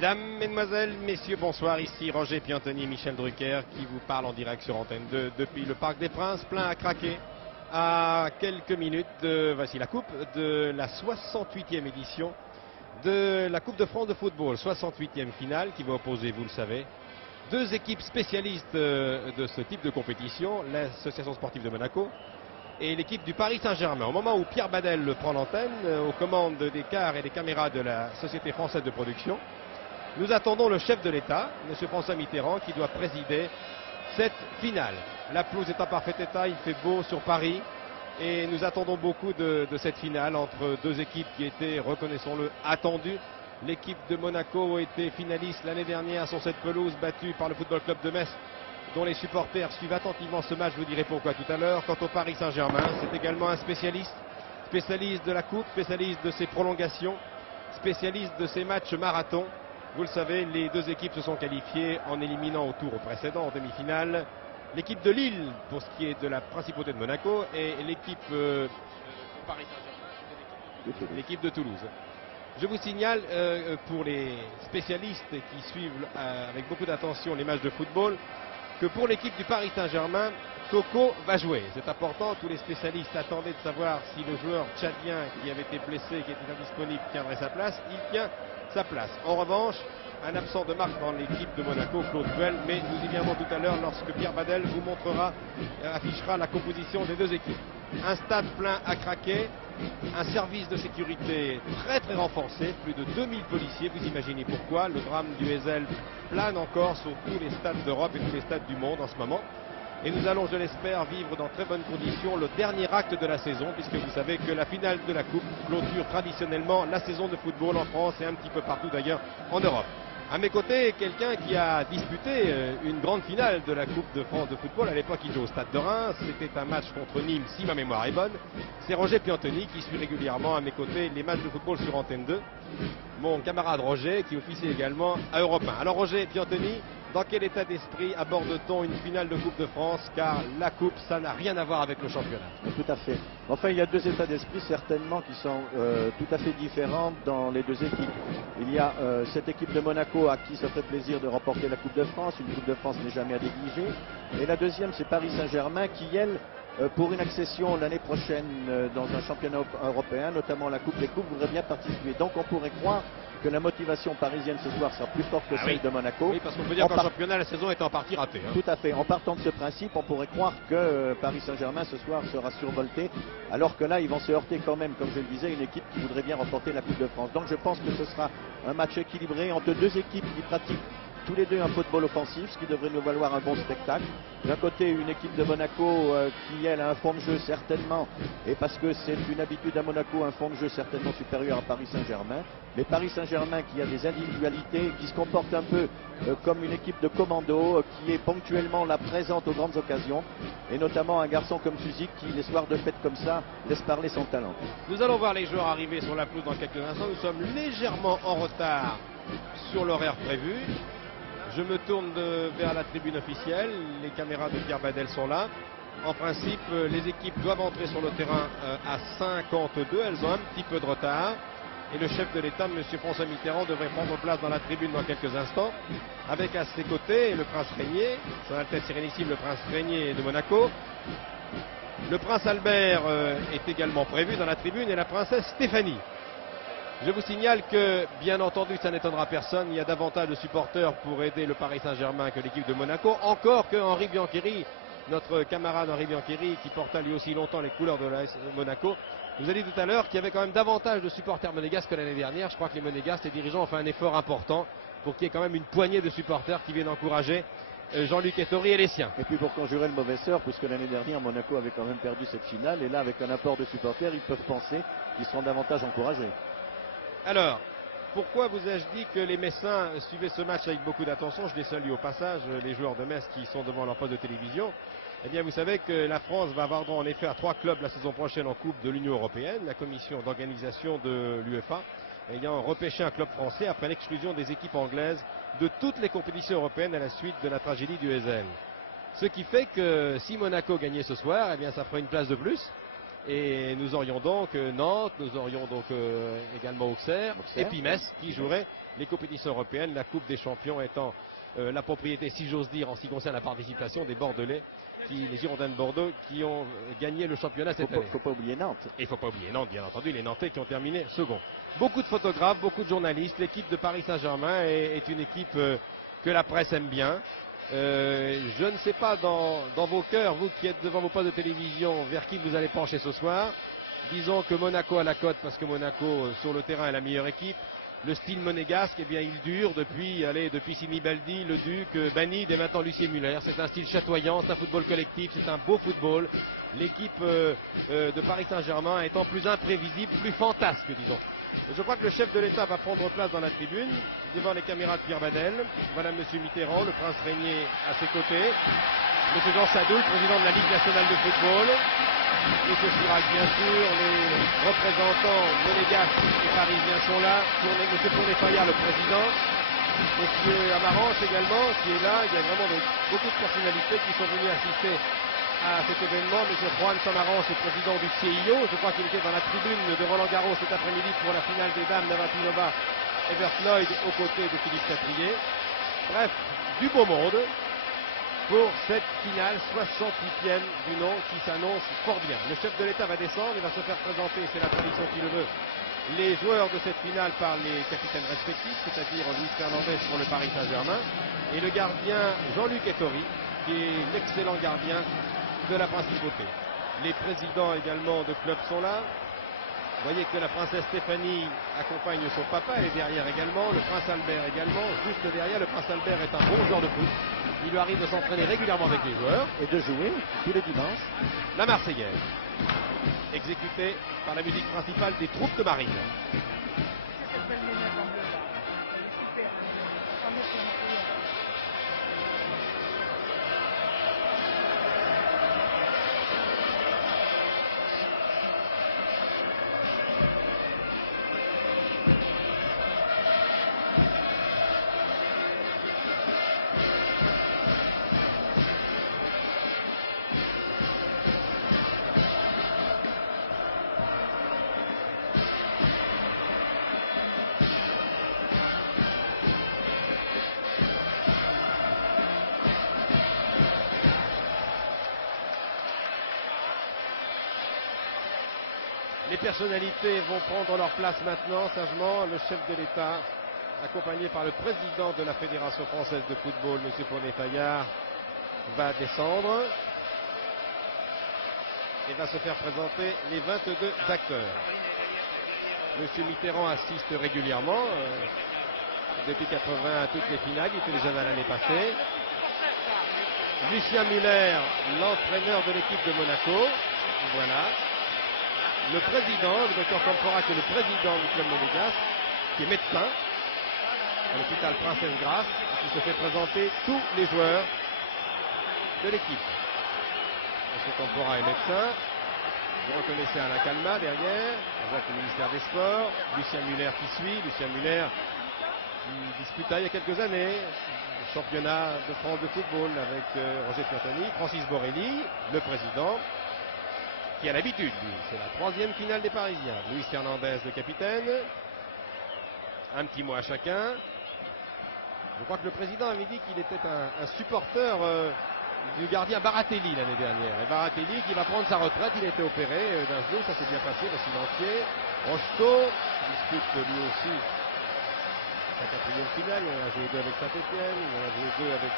Mesdames, Mesdemoiselles, Messieurs, bonsoir. Ici Roger Piantoni et Michel Drucker qui vous parle en direct sur Antenne 2 depuis le Parc des Princes, plein à craquer. À quelques minutes de, voici la coupe de la 68e édition de la Coupe de France de football, 68e finale qui va opposer, vous le savez, deux équipes spécialistes de ce type de compétition, l'Association sportive de Monaco et l'équipe du Paris Saint-Germain. Au moment où Pierre Badel prend l'antenne, aux commandes des cars et des caméras de la Société française de production, nous attendons le chef de l'État, M. François Mitterrand, qui doit présider cette finale. La pelouse est en parfait état, il fait beau sur Paris et nous attendons beaucoup de cette finale entre deux équipes qui étaient, reconnaissons-le, attendues. L'équipe de Monaco était finaliste l'année dernière sur cette pelouse, battue par le Football Club de Metz, dont les supporters suivent attentivement ce match, je vous dirai pourquoi tout à l'heure. Quant au Paris Saint-Germain, c'est également un spécialiste de la coupe, spécialiste de ses prolongations, spécialiste de ses matchs marathon. Vous le savez, les deux équipes se sont qualifiées en éliminant au tour précédent, en demi-finale, l'équipe de Lille pour ce qui est de la principauté de Monaco et l'équipe Paris Saint-Germain, l'équipe de Toulouse. Je vous signale pour les spécialistes qui suivent avec beaucoup d'attention les matchs de football que pour l'équipe du Paris Saint-Germain, Coco va jouer. C'est important, tous les spécialistes attendaient de savoir si le joueur tchadien qui avait été blessé, qui était indisponible, tiendrait sa place. Il tient sa place. En revanche, un absent de marque dans l'équipe de Monaco, Claude Puel, mais nous y viendrons tout à l'heure lorsque Pierre Badel vous montrera, affichera la composition des deux équipes. Un stade plein à craquer, un service de sécurité très très renforcé, plus de 2000 policiers, vous imaginez pourquoi. Le drame du Heysel plane encore sur tous les stades d'Europe et tous les stades du monde en ce moment. Et nous allons, je l'espère, vivre dans très bonnes conditions le dernier acte de la saison, puisque vous savez que la finale de la Coupe clôture traditionnellement la saison de football en France et un petit peu partout d'ailleurs en Europe. À mes côtés, quelqu'un qui a disputé une grande finale de la Coupe de France de football. À l'époque, il jouait au Stade de Reims. C'était un match contre Nîmes, si ma mémoire est bonne. C'est Roger Piantoni qui suit régulièrement à mes côtés les matchs de football sur Antenne 2. Mon camarade Roger qui officie également à Europe 1. Alors Roger Piantoni, dans quel état d'esprit aborde-t-on une finale de Coupe de France? Car la Coupe, ça n'a rien à voir avec le championnat. Tout à fait. Enfin, il y a deux états d'esprit certainement qui sont tout à fait différents dans les deux équipes. Il y a cette équipe de Monaco à qui ça fait plaisir de remporter la Coupe de France. Une Coupe de France n'est jamais à négliger. Et la deuxième, c'est Paris Saint-Germain qui, elle, pour une accession l'année prochaine dans un championnat européen, notamment la Coupe des Coupes, voudrait bien participer. Donc on pourrait croire que la motivation parisienne ce soir sera plus forte que celle de Monaco. Oui, parce qu'on peut dire qu'en championnat, la saison est en partie ratée. Tout à fait. En partant de ce principe, on pourrait croire que Paris Saint-Germain ce soir sera survolté, alors que là, ils vont se heurter quand même, comme je le disais, une équipe qui voudrait bien remporter la Coupe de France. Donc je pense que ce sera un match équilibré entre deux équipes qui pratiquent tous les deux un football offensif, ce qui devrait nous valoir un bon spectacle. D'un côté, une équipe de Monaco qui, elle, a un fond de jeu certainement, et parce que c'est une habitude à Monaco, un fond de jeu certainement supérieur à Paris Saint-Germain. Mais Paris Saint-Germain qui a des individualités, qui se comporte un peu comme une équipe de commando, qui est ponctuellement là présente aux grandes occasions, et notamment un garçon comme Suzik qui, les soirs de fête comme ça, laisse parler son talent. Nous allons voir les joueurs arriver sur la pelouse dans quelques instants. Nous sommes légèrement en retard sur l'horaire prévu. Je me tourne vers la tribune officielle. Les caméras de Pierre Badel sont là. En principe, les équipes doivent entrer sur le terrain à 52. Elles ont un petit peu de retard. Et le chef de l'État, M. François Mitterrand, devrait prendre place dans la tribune dans quelques instants. Avec à ses côtés le prince Régnier, son Altesse Sérénissime, le prince Régnier de Monaco. Le prince Albert est également prévu dans la tribune et la princesse Stéphanie. Je vous signale que, bien entendu, ça n'étonnera personne, il y a davantage de supporters pour aider le Paris Saint-Germain que l'équipe de Monaco. Encore que Henri Biancheri, notre camarade Henri Biancheri, qui porta lui aussi longtemps les couleurs de l'AS Monaco, nous a dit tout à l'heure qu'il y avait quand même davantage de supporters monégasques que l'année dernière. Je crois que les monégasques, les dirigeants ont fait un effort important pour qu'il y ait quand même une poignée de supporters qui viennent encourager Jean-Luc Ettori et les siens. Et puis pour conjurer le mauvais sort, puisque l'année dernière Monaco avait quand même perdu cette finale, et là avec un apport de supporters, ils peuvent penser qu'ils seront davantage encouragés. Alors, pourquoi vous ai-je dit que les Messins suivaient ce match avec beaucoup d'attention? Je les salue au passage, les joueurs de Metz qui sont devant leur poste de télévision. Eh bien, vous savez que la France va avoir droit en effet à 3 clubs la saison prochaine en Coupe de l'Union Européenne. La commission d'organisation de l'UEFA ayant repêché un club français après l'exclusion des équipes anglaises de toutes les compétitions européennes à la suite de la tragédie du Heysel. Ce qui fait que si Monaco gagnait ce soir, eh bien, ça ferait une place de plus. Et nous aurions donc Nantes, nous aurions donc également Auxerre et puis Metz qui jouerait les compétitions européennes, la Coupe des Champions étant la propriété, si j'ose dire, en ce qui concerne la participation des Bordelais, les Girondins de Bordeaux qui ont gagné le championnat cette année. Il ne faut pas oublier Nantes. Et il ne faut pas oublier Nantes, bien entendu, les Nantais qui ont terminé second. Beaucoup de photographes, beaucoup de journalistes. L'équipe de Paris Saint-Germain est une équipe que la presse aime bien. Je ne sais pas dans vos cœurs, vous qui êtes devant vos postes de télévision, vers qui vous allez pencher ce soir. Disons que Monaco a la cote parce que Monaco sur le terrain est la meilleure équipe. Le style monégasque, eh bien, il dure depuis Simi Baldi, le Duc, Banide et maintenant Lucien Muller. C'est un style chatoyant, c'est un football collectif, c'est un beau football. L'équipe de Paris Saint-Germain étant plus imprévisible, plus fantasque, disons. Je crois que le chef de l'État va prendre place dans la tribune, devant les caméras de Pierre Badel. Voilà M. Mitterrand, le prince Régnier à ses côtés. M. Jean Chadou, le président de la Ligue nationale de football. M. Chirac, bien sûr, les représentants monégasques et parisiens sont là. M. Tourné Fayard, le président. M. Amarance également, qui est là. Il y a vraiment beaucoup de personnalités qui sont venues assister à cet événement. M. Juan Samaranch, le président du CIO. Je crois qu'il était dans la tribune de Roland Garros cet après-midi pour la finale des dames, Navratilova, Evert Lloyd aux côtés de Philippe Chatrier. Bref, du beau monde pour cette finale 68e du nom qui s'annonce fort bien. Le chef de l'État va descendre, il va se faire présenter, c'est la tradition qui le veut, les joueurs de cette finale par les capitaines respectifs, c'est-à-dire Luis Fernandez pour le Paris Saint-Germain et le gardien Jean-Luc Ettori, qui est l'excellent gardien de la Principauté. Les présidents également de clubs sont là. Vous voyez que la princesse Stéphanie accompagne son papa, elle est derrière également, le prince Albert également, juste derrière. Le prince Albert est un bon joueur de foot. Il lui arrive de s'entraîner régulièrement avec les joueurs. Et de jouer tous les dimanches. La Marseillaise, exécutée par la musique principale des troupes de marine. Les personnalités vont prendre leur place maintenant, sagement. Le chef de l'État, accompagné par le président de la Fédération française de football, M. Tourné Fayard, va descendre et va se faire présenter les 22 acteurs. M. Mitterrand assiste régulièrement, depuis 80 à toutes les finales, il était déjà là l'année passée. Lucien Muller, l'entraîneur de l'équipe de Monaco, voilà. Le président, le docteur Campora, qui est le président du club monégasque, qui est médecin à l'hôpital Princesse Grasse, qui se fait présenter tous les joueurs de l'équipe. M. Campora est médecin. Vous reconnaissez Alain Calma derrière, avec le ministère des Sports. Lucien Muller qui suit. Lucien Muller qui disputa il y a quelques années le championnat de France de football avec Roger Piantoni. Francis Borelli, le président, qui a l'habitude, c'est la 3e finale des Parisiens. Luis Fernandez, le capitaine. Un petit mot à chacun. Je crois que le président avait dit qu'il était un supporter du gardien Baratelli l'année dernière. Et Baratelli qui va prendre sa retraite, il a été opéré d'un genou, ça s'est bien passé, le entier. Rocheteau dispute lui aussi sa 4e finale. Il en a joué 2 avec Saint-Etienne, il en a joué 2 avec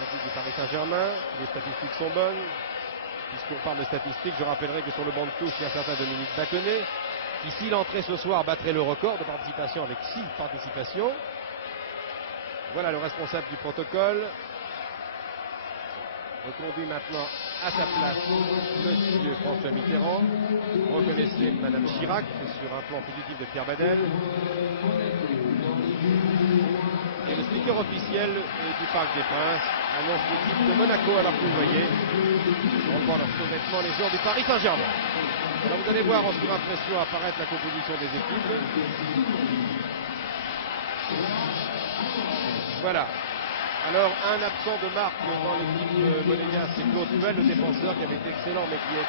l'équipe du Paris Saint-Germain. Les statistiques sont bonnes. Puisqu'on parle de statistiques, je rappellerai que sur le banc de touche, il y a un certain Dominique Bacquenet, qui, s'il entrait ce soir, battrait le record de participation avec 6 participations. Voilà le responsable du protocole. Reconduit maintenant à sa place M. François Mitterrand. Vous reconnaissez Mme Chirac, sur un plan positif de Pierre Badel. Et le speaker officiel du Parc des Princes annonce l'équipe de Monaco, alors que vous voyez, on voit leurs sous-vêtements les joueurs du Paris Saint-Germain. Alors vous allez voir en surimpression apparaître la composition des équipes. Voilà. Alors un absent de marque dans l'équipe monégasque, c'est Claude Puel, le défenseur qui avait été excellent mais qui est